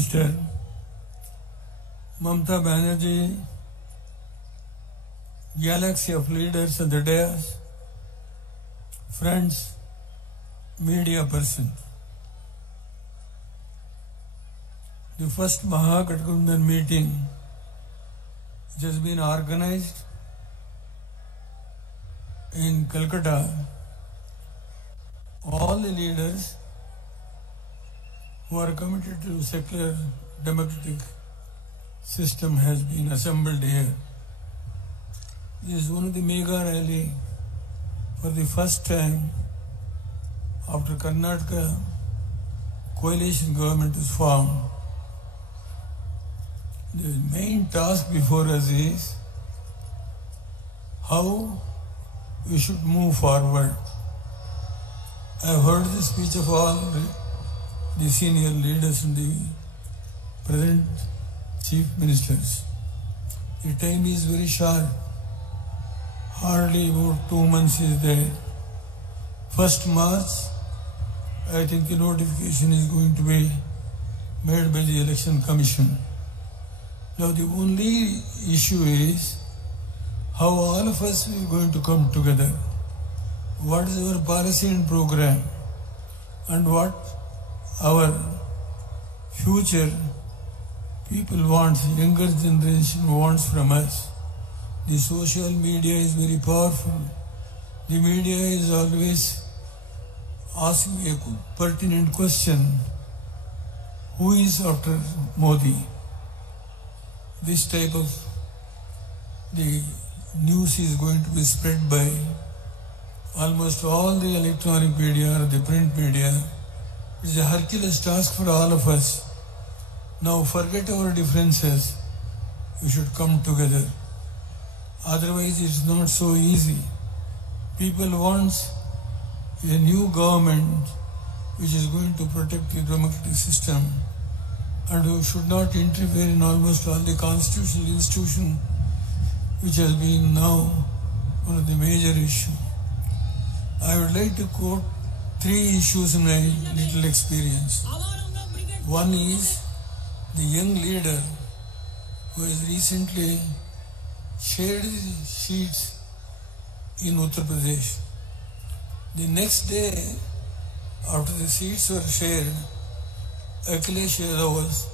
Minister Mamata Banerjee, galaxy of leaders at the dais, friends, media person. The first Mahagathbandhan meeting which has been organized in Calcutta, all the leaders who are committed to secular democratic system has been assembled here. This is one of the mega rally for the first time after Karnataka coalition government is formed. The main task before us is how we should move forward. I have heard the speech of all the senior leaders and the present chief ministers. The time is very short. Hardly about 2 months is there. 1st March, I think the notification is going to be made by the Election Commission. Now the only issue is how all of us are going to come together. What is our policy and program, and what our future people wants, younger generation wants from us. The social media is very powerful. The media is always asking a pertinent question: who is after Modi? This type of the news is going to be spread by almost all the electronic media or the print media. It's a Herculean task for all of us. Now forget our differences. We should come together. Otherwise it's not so easy. People want a new government which is going to protect the democratic system and who should not interfere in almost all the constitutional institutions, which has been now one of the major issues. I would like to quote 3 issues in my little experience. One is the young leader who has recently shared the sheets in Uttar Pradesh. The next day, after the seats were shared, Akhilesh Yadav was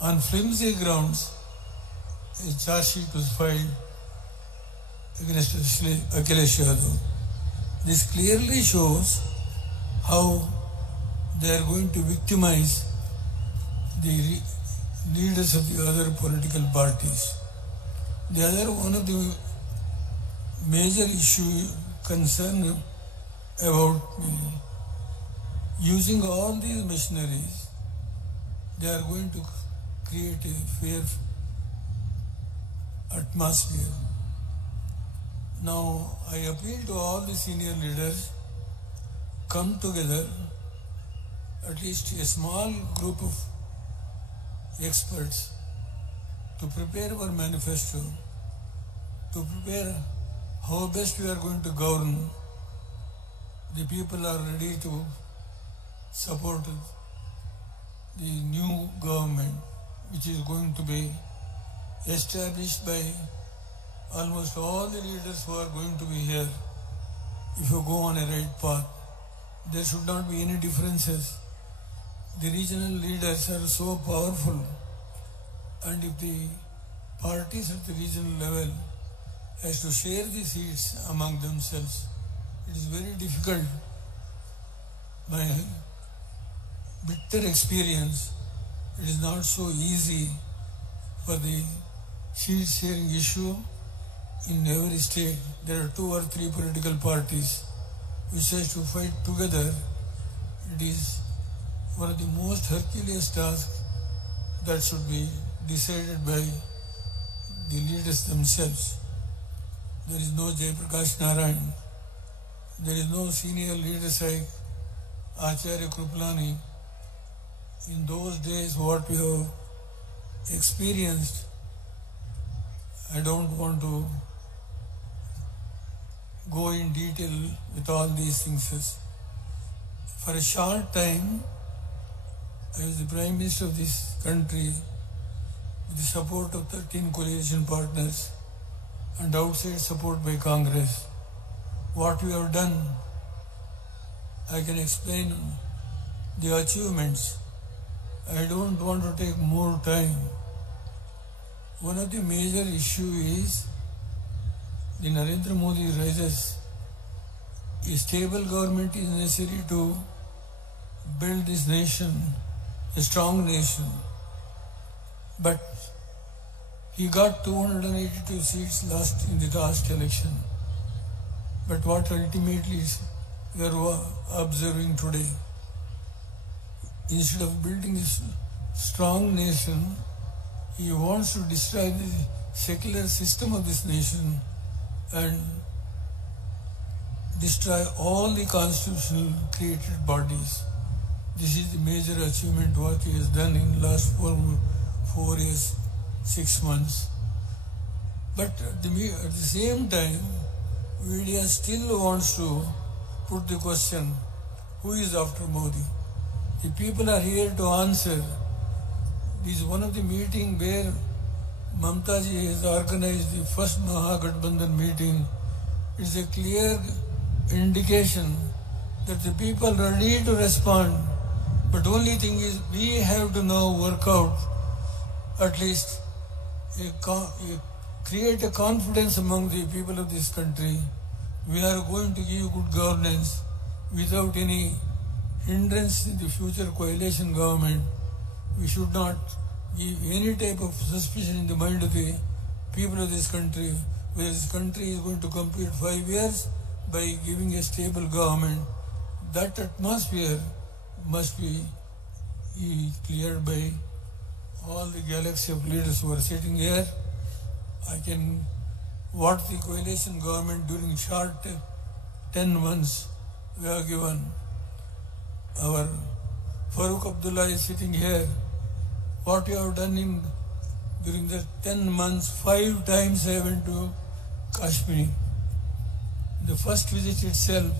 on flimsy grounds. A charge sheet was filed against Akhilesh Yadav. This clearly shows how they are going to victimize the leaders of the other political parties. The other one of the major issue concern about me, using all these machineries, they are going to create a fear atmosphere. Now I appeal to all the senior leaders, come together, at least a small group of experts, to prepare our manifesto, to prepare how best we are going to govern. The people are ready to support the new government which is going to be established by almost all the leaders who are going to be here. If you go on a right path, there should not be any differences. The regional leaders are so powerful, and if the parties at the regional level has to share the seats among themselves, it is very difficult. My bitter experience, it is not so easy for the seat sharing issue in every state. There are 2 or 3 political parties which has to fight together. It is one of the most Herculean tasks that should be decided by the leaders themselves. There is no Jayaprakash Narayan. There is no senior leaders like Acharya Kripalani. In those days, what we have experienced, I don't want to go in detail with all these things. For a short time, I was the Prime Minister of this country with the support of 13 coalition partners and outside support by Congress. What we have done, I can explain the achievements. I don't want to take more time. One of the major issues is the Narendra Modi raises a stable government is necessary to build this nation, a strong nation. But he got 282 seats in the last election. But what ultimately we are observing today, instead of building this strong nation, he wants to destroy the secular system of this nation and destroy all the constitutional created bodies. This is the major achievement what he has done in the last 4 years, 6 months. But at the same time, media still wants to put the question, who is after Modi? The people are here to answer. This is one of the meetings where Mamta ji has organized the first Mahagathbandhan meeting. It's a clear indication that the people are ready to respond. But only thing is, we have to now work out at least create a confidence among the people of this country. We are going to give good governance without any hindrance in the future coalition government. We should not give any type of suspicion in the mind of the people of this country, where this country is going to complete 5 years by giving a stable government. That atmosphere must be cleared by all the galaxy of leaders who are sitting here. What the coalition government during short 10 months we have given. Our Farooq Abdullah is sitting here. What you have done during the 10 months, 5 times I went to Kashmir. The first visit itself,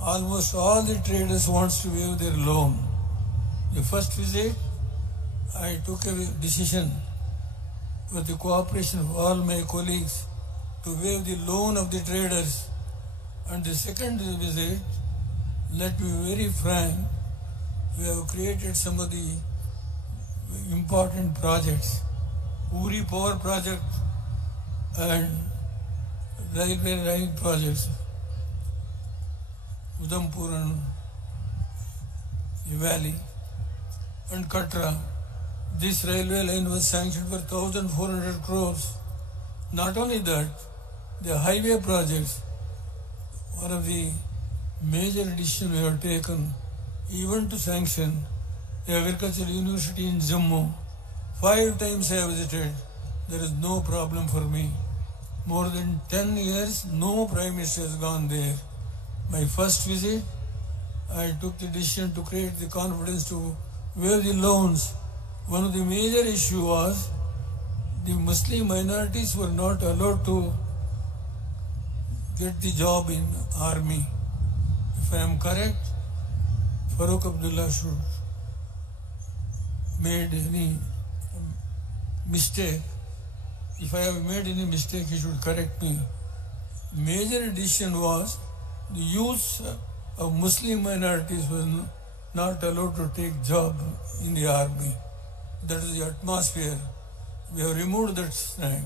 almost all the traders wants to waive their loan. The first visit, I took a decision with the cooperation of all my colleagues to waive the loan of the traders. And the second visit, let me be very frank, we have created some of the important projects. Uri Power Project and railway line projects, Udhampur and Valley and Katra. This railway line was sanctioned for 1,400 crores. Not only that, the highway projects, one of the major decisions we have taken, even to sanction the Agricultural University in Jammu. 5 times I have visited. There is no problem for me. More than 10 years, no Prime Minister has gone there. My first visit, I took the decision to create the confidence to waive the loans. One of the major issues was the Muslim minorities were not allowed to get the job in army. If I am correct, Farooq Abdullah should made any mistake. If I have made any mistake, he should correct me. Major decision was the youth of Muslim minorities were not allowed to take job in the army. That is the atmosphere. We have removed that snag.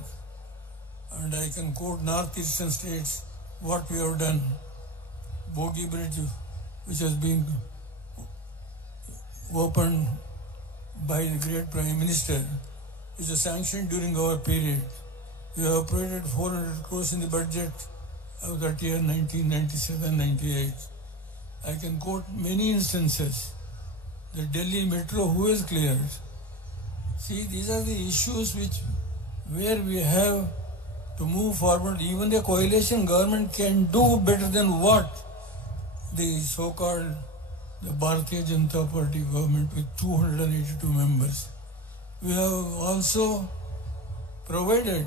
And I can quote northeastern states what we have done. Bogi Bridge, which has been opened by the great Prime Minister, is sanctioned during our period. We have appropriated 400 crores in the budget of that year, 1997-98. I can quote many instances. The Delhi Metro, who has cleared? See, these are the issues where we have to move forward. Even the coalition government can do better than what the so-called the Bharatiya Janata Party government with 282 members. We have also provided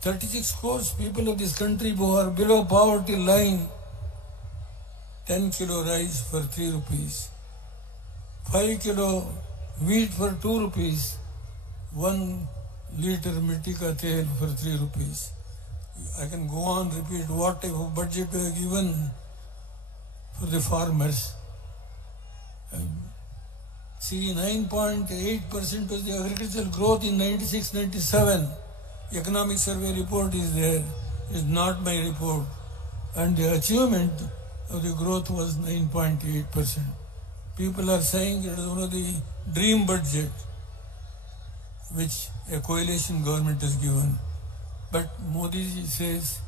36 crores people of this country who are below poverty line, 10 kilo rice for 3 rupees. 5 kilo wheat for 2 rupees, 1 liter mitti ka tel for 3 rupees. I can go on repeat what type of budget we have given for the farmers. See, 9.8% was the agricultural growth in 96-97. Economic survey report is there. It's not my report. And the achievement of the growth was 9.8%. People are saying it is one of the dream budget which a coalition government has given. But Modi ji says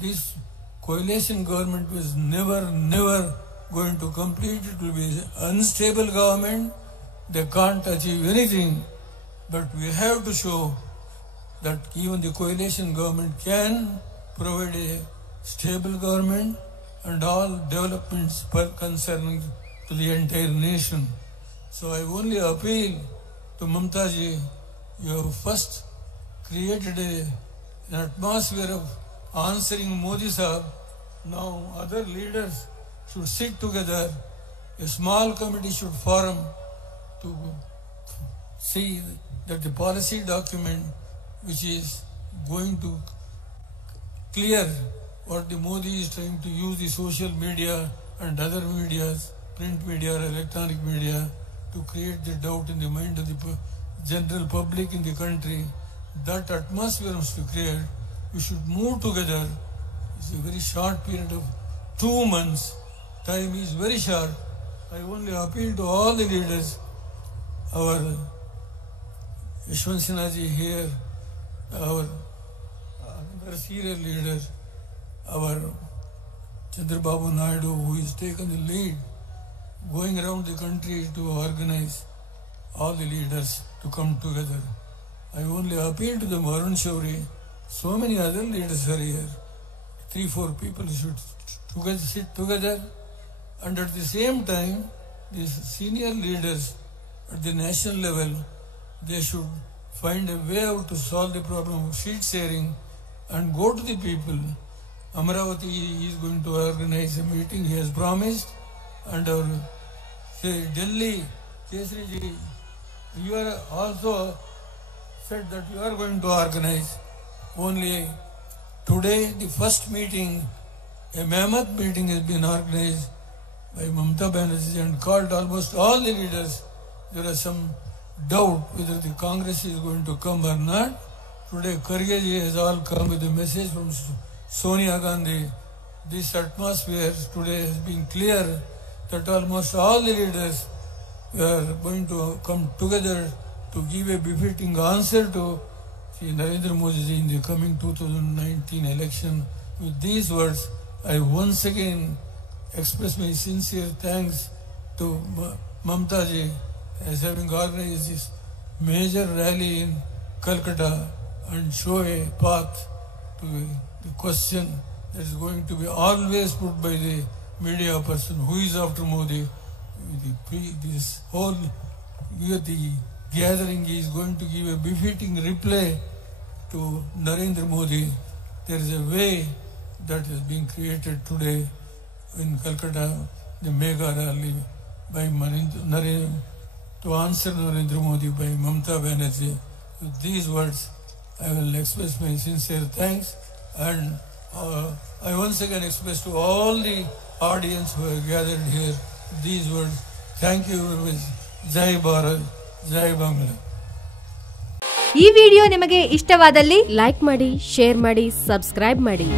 this coalition government was never going to complete. It will be an unstable government. They can't achieve anything. But we have to show that even the coalition government can provide a stable government and all developments concerning to the entire nation. So I only appeal to Mamta ji, you have first created an atmosphere of answering Modi Sahab. Now other leaders should sit together, a small committee should form to see that the policy document which is going to clear what the Modi is trying to use the social media and other medias, print media or electronic media, to create the doubt in the mind of the general public in the country. That atmosphere must be created. We should move together. It's a very short period of 2 months. Time is very short. I only appeal to all the leaders. Our Yashwant Sinha ji here, our senior leader, our Chandrababu Naidu, who has taken the lead, going around the country to organize all the leaders to come together. I only appeal to them, Varun Shourie. So many other leaders are here. 3-4 people should sit together, and at the same time, these senior leaders at the national level, they should find a way out to solve the problem of seat sharing and go to the people. Amaravati is going to organize a meeting, he has promised, and our Delhi, Kesri ji, you are also said that you are going to organize. Only today, the first meeting, a mammoth meeting has been organized by Mamata Banerjee and called almost all the leaders. There is some doubt whether the Congress is going to come or not. Today, Kharge ji has all come with a message from Sonia Gandhi. This atmosphere today has been clear that almost all the leaders are going to come together to give a befitting answer to Narendra Modi ji in the coming 2019 election. With these words, I once again express my sincere thanks to Mamta ji as having organized this major rally in Calcutta and show a path to the question that is going to be always put by the media person who is after Modi. This whole the gathering is going to give a befitting reply to Narendra Modi. There is a way that is being created today in Calcutta, the mega rally by to answer Narendra Modi by Mamata Banerjee. With these words, I will express my sincere thanks, and I once again express to all the audience who have gathered here these words. Thank you very much. Jai Bharat, Jai Bangla. ಈ video ನಿಮಗೆ ಇಷ್ಟವಾದಲ್ಲಿ like ಮಾಡಿ, share ಮಾಡಿ, subscribe ಮಾಡಿ.